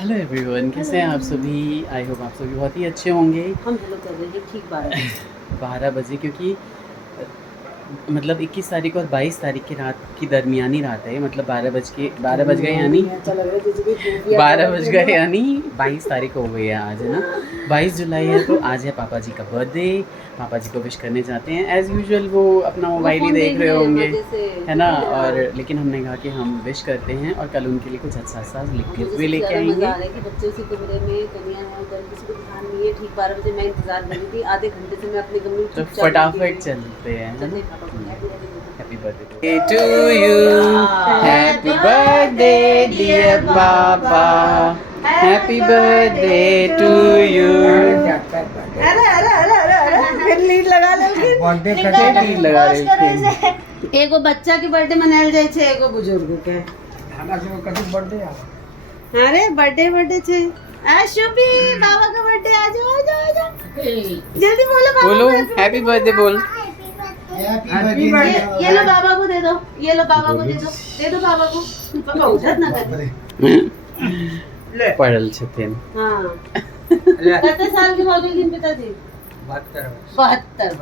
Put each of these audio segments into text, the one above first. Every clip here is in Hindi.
हेलो एवरीवन, कैसे हैं आप सभी। आई होप आप सभी बहुत ही अच्छे होंगे। हम हेलो कर रहे हैं ठीक 12 बजे क्योंकि मतलब 21 तारीख और 22 तारीख की रात की दरमियानी रात है। मतलब 12 बज गए यानी 12 बज गए यानी 22 तारीख हो गई है आज, है ना। 22 जुलाई है तो आज है पापा जी का बर्थडे। पापा जी को विश करने जाते हैं एज़ यूजुअल। वो अपना मोबाइल ही देख रहे होंगे, है ना। और लेकिन हमने कहा कि हम विश करते हैं और कल उनके लिए कुछ अच्छा लिख के हुए लेके आएंगे। मजा आ रहा है कि बच्चे उसी कमरे में, कन्या है उधर, किसी को ध्यान नहीं है। ठीक 12 बजे मैं इंतजार कर रही थी, आधे घंटे से मैं अपने कमरे में तो चुपचाप फटाफट चलते हैं, है ना। Happy birthday to you, happy birthday dear पापा, हैप्पी बर्थडे टू यू। अरे अरे अरे अरे अरे फिर लीड लगा लेकिन बर्थडे का लीड लगा रहे थे। एगो बच्चा के बर्थडे मनायल जाय छे, एगो बुजुर्ग के। हमरा सब कथि बर्थडे आ। अरे बर्थडे छे। आ शुभी बाबा का बर्थडे, आ जाओ जल्दी बोलो हैप्पी बर्थडे बोल। Happy birthday. ये लो बाबा को दे दो, ये लो बाबा को दे दो बाबा को। पापा उधर ना कर। पढ़ल छथिन। हाँ कितने साल के हो गए पिताजी? 72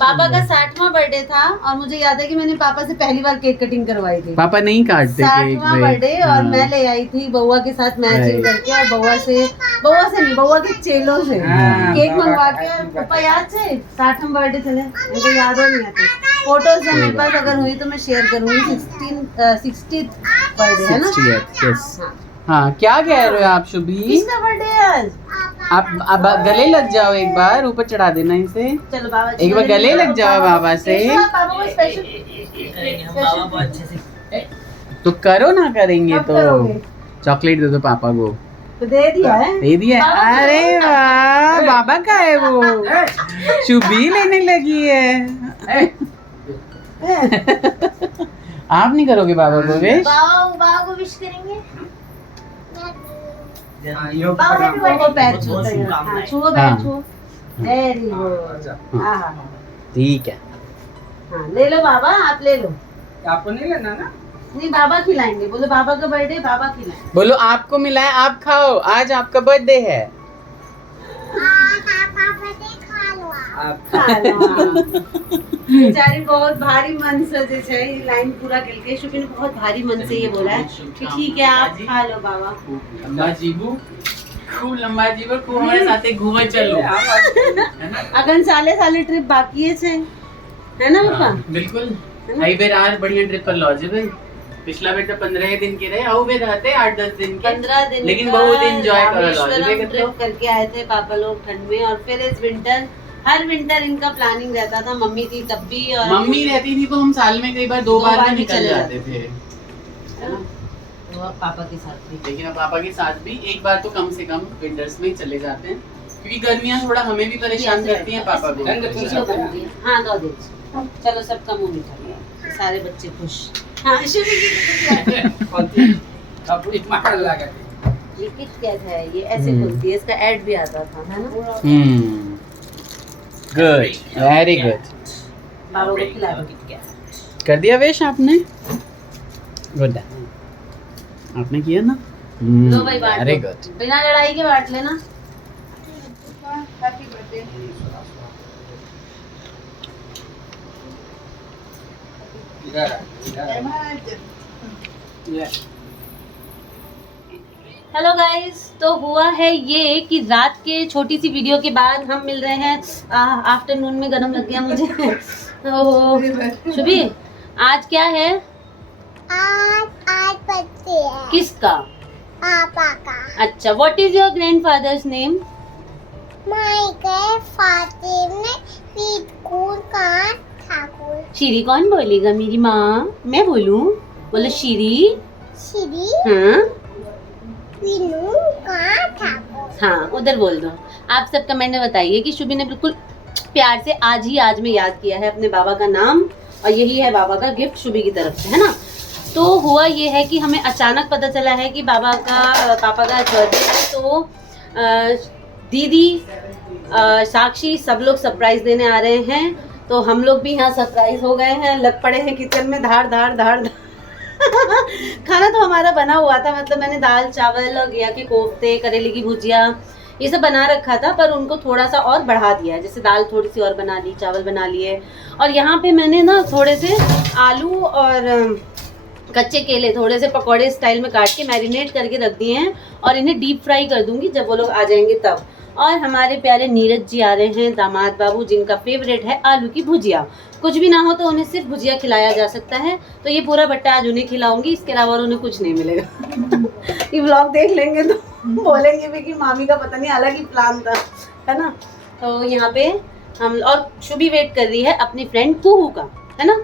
पापा का 60वां बर्थडे था और मुझे याद है कि मैंने पापा से पहली बार केक कटिंग करवाई थी। पापा नहीं काटते केक। 60वां बर्थडे और मैं ले आई थी बउआ के साथ मैचिंग करके, और बउआ से बउआ के चेलों से केक मंगवा के। पापा याद है 60वां बर्थडे चले, मुझे याद नहीं आती। फोटोज है मेरे पास, अगर हुई तो मैं शेयर करूंगी। 60th बर्थडे है ना। 60th, yes. हाँ क्या कह रहे हो आप शुभी? किसका बर्थडे है आज? आप गले लग जाओ, एक बार ऊपर चढ़ा देना इसे। चलो बाबा एक बार गले लग जाओ बाबा से। बाबा को स्पेशल तो करो ना, करेंगे कब तो करोगे? चॉकलेट दे दो पापा को। तो दे दिया है। दे दिया। अरे वाह, बाबा का है वो। शुभी लेने लगी है। आप नहीं करोगे बाबा को विश? बाबा को विश करेंगे। बाबा हैप्पी बर्थडे। पैर छूते हैं। हाँ, छुओ पैर छुओ। Very good. आहा ठीक है। हाँ ले लो बाबा, आप ले लो। आपको नहीं लेना ना। नहीं बाबा खिलाएंगे, बोलो बाबा का बर्थडे, बाबा खिलाएंगे। बोलो आपको मिला है, आप खाओ। आज आपका बर्थडे है। बेचारी बहुत भारी मन से जे छै ई लाइन पूरा केलकै। शुभी ने बहुत भारी मन से ये बोला है कि ठीक है आप खा लो बाबा। लंबा जीबू, खूब लंबा जीबू, खूब हमारे साथे घूमे चलो। अगन साले ट्रिप बाकी है ना पापा? बिल्कुल। आई बेर आर बढ़िया ट्रिप पर लॉज है भाई। पिछला बेर तो 15 दिन के रहे, आओ बेर रहते 8-10 दिन के। 15 दिन लेकिन बहुत एंजॉय करो लॉज ट्रिप करके आए थे पापा लोग ठंड में। और फिर इस विंटर, हर विंटर इनका प्लानिंग रहता था। मम्मी थी तब भी, और मम्मी रहती थी तो हम साल में कई बार 2 बार में निकल जाते थे। तो अब पापा के साथ भी। लेकिन अब पापा के साथ भी एक बार तो कम से कम विंटर्स में ही चले जाते हैं, क्योंकि गर्मियां थोड़ा हमें भी परेशान करती हैं पापा को। हाँ दो दे। चलो सबका मुंह मिठा लिया, सारे बच्चे खुश। हाँ ये किट कैट है, ये ऐसे खुलती है, इसका ऐड भी आता था, है ना। Good, very good. बाबा को खिला दो किट कैट। कर दिया विश आपने? गुड, आपने किया ना। लो भाई बांट वेरी लो। गुड। बिना लड़ाई के बांट लेना। Happy birthday. हेलो गाइस, तो हुआ है ये कि रात के छोटी सी वीडियो के बाद हम मिल रहे हैं। आफ्टरनून में गरम लग गया मुझे। तो शुभी आज क्या है? आज बर्थडे है किसका? पापा का। अच्छा, what is your grandfathers name? My grandfather ने पीटकूर का ठाकुर। श्री कौन बोलेगा? मेरी माँ? मैं बोलूं? बोलो श्री। श्री हाँ विनु का ठाकुर। हाँ उधर बोल दो। आप सब कमेंट में बताइए कि शुभी ने बिल्कुल प्यार से आज में याद किया है अपने बाबा का नाम, और यही है बाबा का गिफ्ट शुभी की तरफ से, है ना। तो हुआ ये है कि हमें अचानक पता चला है कि पापा का बर्थडे है। तो दीदी, साक्षी, सब लोग सरप्राइज देने आ रहे हैं। तो हम लोग भी यहाँ सरप्राइज हो गए हैं, लग पड़े हैं किचन में, धाड़ धाड़ धाड़ खाना तो हमारा बना हुआ था, मतलब मैंने दाल चावल और घिया के कोफ्ते, करेले की भुजिया, ये सब बना रखा था, पर उनको थोड़ा सा और बढ़ा दिया है। जैसे दाल थोड़ी सी और बना ली, चावल बना लिए, और यहाँ पे मैंने ना थोड़े से आलू और कच्चे केले थोड़े से पकौड़े स्टाइल में काट के मैरिनेट करके रख दिए हैं, और इन्हें डीप फ्राई कर दूंगी जब वो लोग आ जाएंगे तब। और हमारे प्यारे नीरज जी आ रहे हैं, दामाद बाबू, जिनका फेवरेट है आलू की भुजिया। कुछ भी ना हो तो उन्हें सिर्फ भुजिया खिलाया जा सकता है, तो ये पूरा बट्टा आज उन्हें खिलाऊंगी, इसके अलावा उन्हें कुछ नहीं मिलेगा। ये व्लॉग देख लेंगे तो बोलेंगे भी कि मामी का पता नहीं अलग ही प्लान था, है ना। तो यहाँ पे हम, और शुभी वेट कर रही है अपनी फ्रेंड कुहू का, है ना।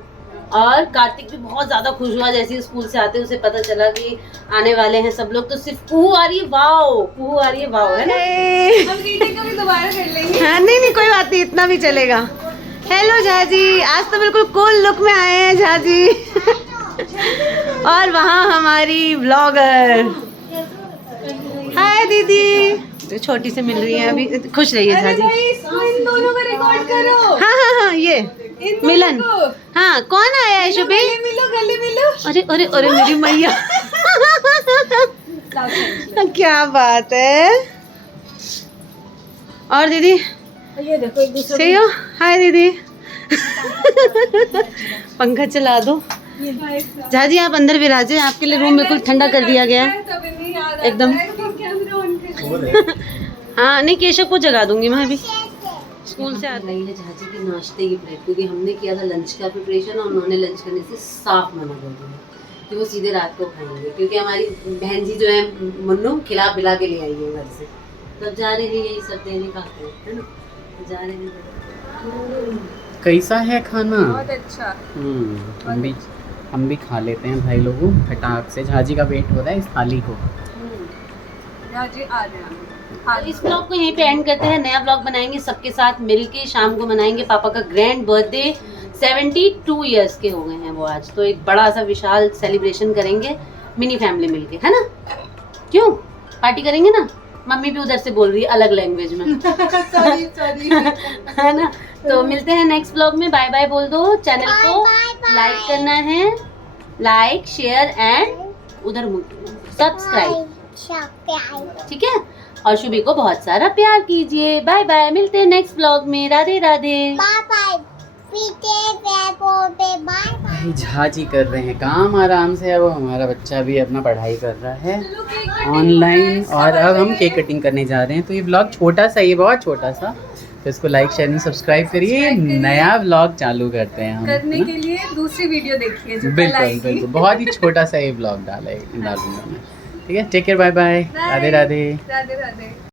और कार्तिक भी बहुत ज्यादा खुश हुआ जैसे ही स्कूल से आते उसे पता चला कि आने वाले हैं सब लोग, तो सिर्फ कुहू आ रही है, वाओ कुहू आ रही है, वाओ, है ना। हम रीडिंग कभी दोबारा कर लेंगे। हाँ, नहीं कोई बात नहीं, इतना भी चलेगा। हेलो झाजी, आज तो बिल्कुल कूल लुक में आए हैं झाजी। और वहाँ हमारी ब्लॉगर, हाय दीदी, जो छोटी से मिल रही है अभी, खुश रही है झाजी। इन दोनों को रिकॉर्ड करो। हाँ, ये इन मिलन। दोनों को। हाँ, कौन आया है शुभी? गले मिलो। अरे अरे अरे मेरी मैया। क्या बात है। और दीदी ये देखो एक दूसरे सही हो? हाय दीदी। पंखा चला दो। झाजी आप अंदर विराजे, आपके लिए रूम बिल्कुल ठंडा कर दिया गया है एकदम। हाँ, नहीं केशव को जगा दूंगी मैं अभी। स्कूल से आ रही है झाजी की नाश्ते की प्लेट, क्योंकि हमने किया था लंच का प्रिपरेशन और उन्होंने लंच करने से साफ मना कर दिया कि वो सीधे रात को खाएंगे, क्योंकि हमारी बहन जी जो है मुन्नू खिला पिला के ले आई है घर से, तब जा रहे हैं यही सब देने का, है ना। जा रहे हैं। कैसा है खाना? बहुत अच्छा। हम भी खा लेते हैं भाई लोगों फटाक से। झाजी का वेट हो रहा है इस थाली को। जी आ रहे हैं। तो इस ब्लॉग को यहीं पे एंड करते हैं, नया ब्लॉग बनाएंगे सबके साथ मिलके, शाम को मनाएंगे पापा का ग्रैंड बर्थडे। 72 इयर्स के हो गए हैं वो आज, तो एक बड़ा सा विशाल सेलिब्रेशन करेंगे मिनी फैमिली मिलके, है ना। क्यों पार्टी करेंगे ना? मम्मी भी उधर से बोल रही है अलग लैंग्वेज में। सॉरी। है ना। तो मिलते हैं नेक्स्ट ब्लॉग में, बाय बाय बोल दो। चैनल को लाइक करना है, लाइक शेयर एंड उधर सब्सक्राइब, ठीक है। और शुभी को बहुत सारा प्यार कीजिए। बाय बाय, मिलते हैं नेक्स्ट ब्लॉग में। राधे राधे। भाई झाजी कर रहे हैं काम आराम से, अब हमारा बच्चा भी अपना पढ़ाई कर रहा है ऑनलाइन, और अब हम केक कटिंग करने जा रहे हैं। तो ये ब्लॉग छोटा सा, ये बहुत छोटा सा, तो इसको लाइक शेयर एंड सब्सक्राइब करिए। नया ब्लॉग चालू करते हैं हम करने के लिए दूसरी वीडियो देखिए जो कल बिल्कुल आएगी। बिल्कुल, बहुत ही छोटा सा ये ब्लॉग डालूंगा मैं। ठीक है, take care, bye bye, Radhe Radhe. Radhe Radhe.